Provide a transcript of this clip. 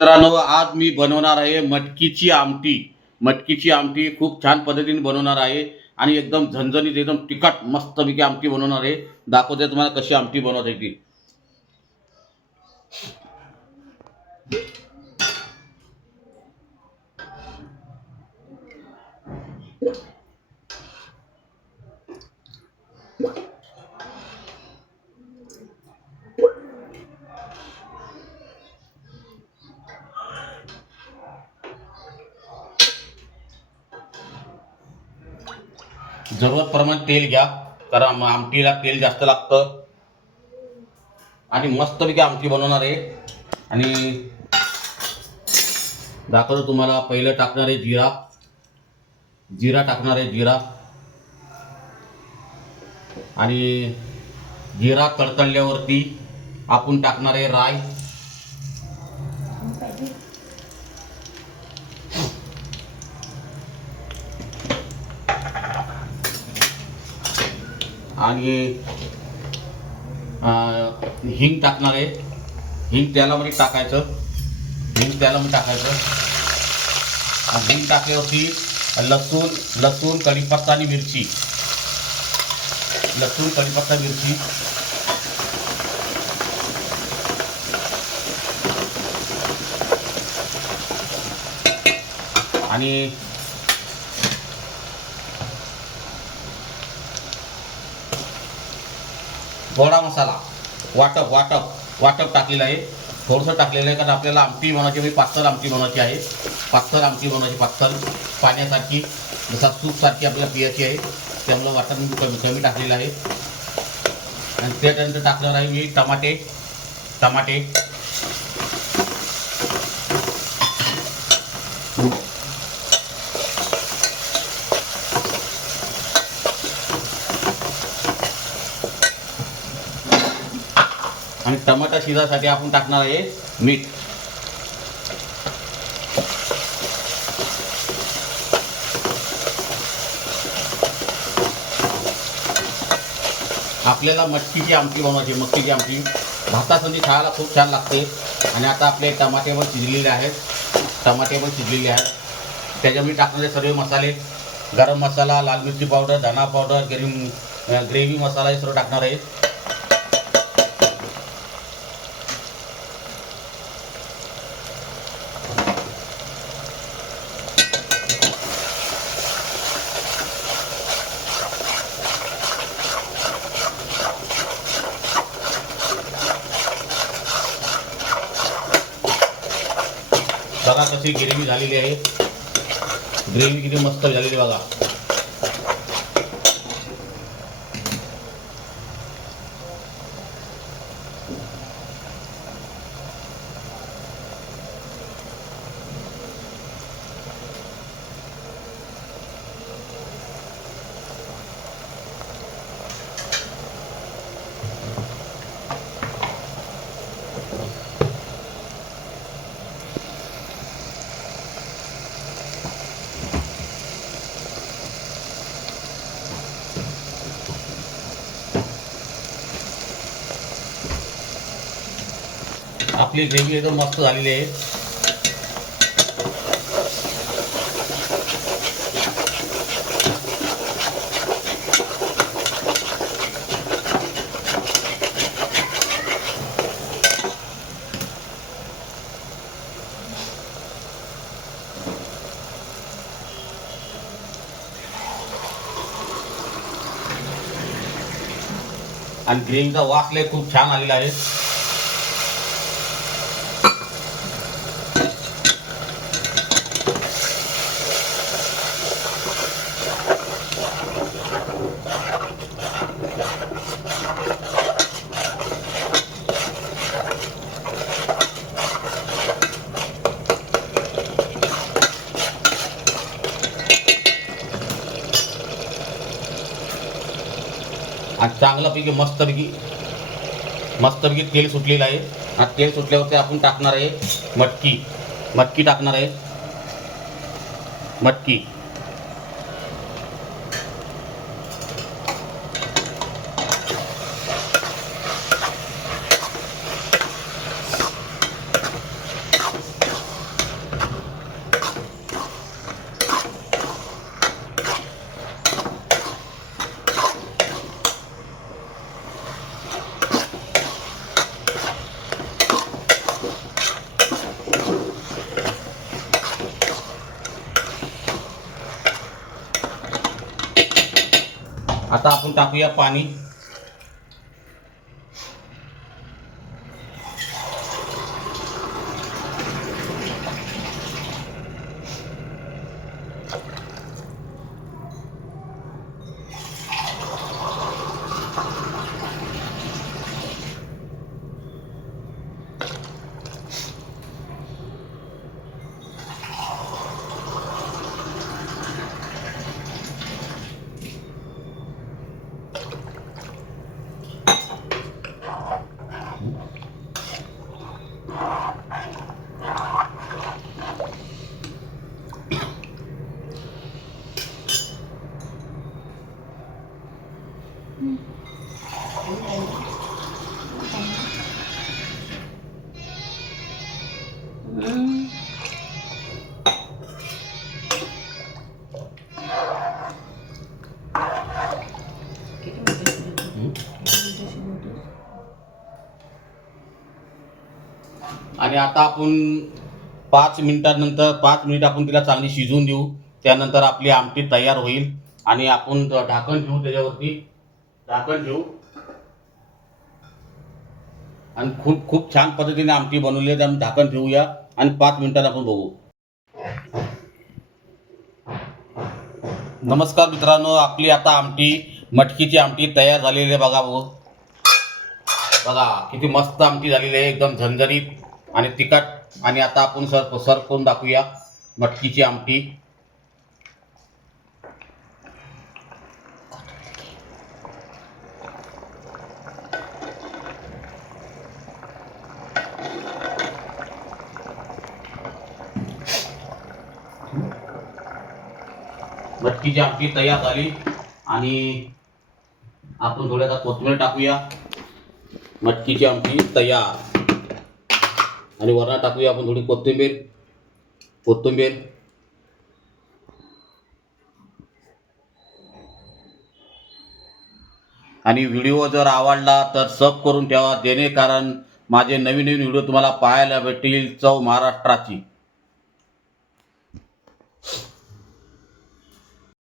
मित्रांनो आज मी बनवणार आहे मटकीची आमटी. मटकीची आमटी खूप छान पद्धतीने बनवणार आहे आणि एकदम झणझणीत एकदम तिखट मस्तपैकी आमटी बनवणार आहे. दाखवते तुम्हाला कशी आमटी बनवता जरूरत प्रमाणे तेल घ्या कारण आमटीला तेल जास्त लागतं. आणि मस्तपैकी आमटी बनवणार आहे. आणि दाखवतो तुम्हाला पहिलं टाकणार आहे जिरा. जिरा टाकणार आहे जिरा. आणि जिरा तडतडल्यावरती आपण टाकणार आहे राय आणि हिंग टाकणार आहे. हिंग तेलामध्ये टाकायचं. हिंग तेलामध्ये टाकायचं. आणि हिंग टाकल्यावरती लसूण लसूण कढीपत्ता आणि मिरची. लसूण कढीपत्ता मिरची. आणि गोडा मसाला. वाटप वाटप. वाटप टाकलेलं आहे. थोडंसं टाकलेलं आहे कारण आपल्याला आमटी बनवायची म्हणजे पातळ आमटी बनवायची आहे. पातळ आमटी बनवायची पातळ. पाण्यासारखी जसा सूपसारखी आपल्याला पियाची आहे. त्यामुळं वाटण मी कमी कमी टाकलेलं आहे. आणि त्याच्यानंतर टाकणार आहे मी टमाटे. टमाटे. आणि टमाटा शिजासाठी आपण टाकणार आहे मीठ. आपल्याला मटकीची आमटी बनवायची मटकीची आमटी. भातासंधी खायला खूप छान लागते. आणि आता आपले टमाटे पण शिजलेले आहेत. टमाटे पण शिजलेले आहेत. त्याच्यामध्ये टाकणारे सर्व मसाले. गरम मसाला लाल मिरची पावडर धना पावडर ग्रेव्ही ग्रेव्ही मसाला हे सर्व टाकणार आहे. बघा कशी ग्रेव्ही झालेली आहे. ग्रेव्ही किती मस्त झालेली बघा. आपली ग्रेव्ही एकदम मस्त झालेली आहे. आणि ग्रेव्हीचा वास लय खूप छान आलेला आहे. आणि चांगल्यापैकी मस्तपैकी मस्तपैकी तेल सुटलेलं आहे. आणि तेल सुटल्यावरती आपण टाकणार आहे मटकी. मटकी टाकणार आहे. मटकी. आता आपण टाकूया पाणी. आणि आता आपण पाच मिनिटानंतर पाच मिनिट आपण तिला चांगली शिजवून देऊ. त्यानंतर आपली आमटी तयार होईल. आणि आपण ढाकण ठेवू त्याच्यावरती ढाकण ठेवू आणि खूप खूप छान पद्धतीने आमटी बनवली आहे आम्ही ढाकण ठेवूया आणि पाच मिनिटात आपण बघू. नमस्कार मित्रांनो आपली आता आमटी मटकीची आमटी तयार झालेली आहे बघा बघू. बघा किती मस्त आमटी झालेली आहे एकदम झणझणीत आणि तिखट. आणि आता आपण सर सर्व करून दाखवूया मटकीची आमटी. मटकीची आमटी तयार झाली. आणि आपण थोड्यासा कोथिंबीर टाकूया. मटकीची आमटी तयार. आणि वरणा टाकूया आपण थोडी कोथिंबीर. कोथिंबीर. आणि व्हिडिओ जर आवडला तर सब करून ठेवा जेणे कारण माझे नवीन नवीन व्हिडिओ तुम्हाला पाहायला भेटतील चव महाराष्ट्राची.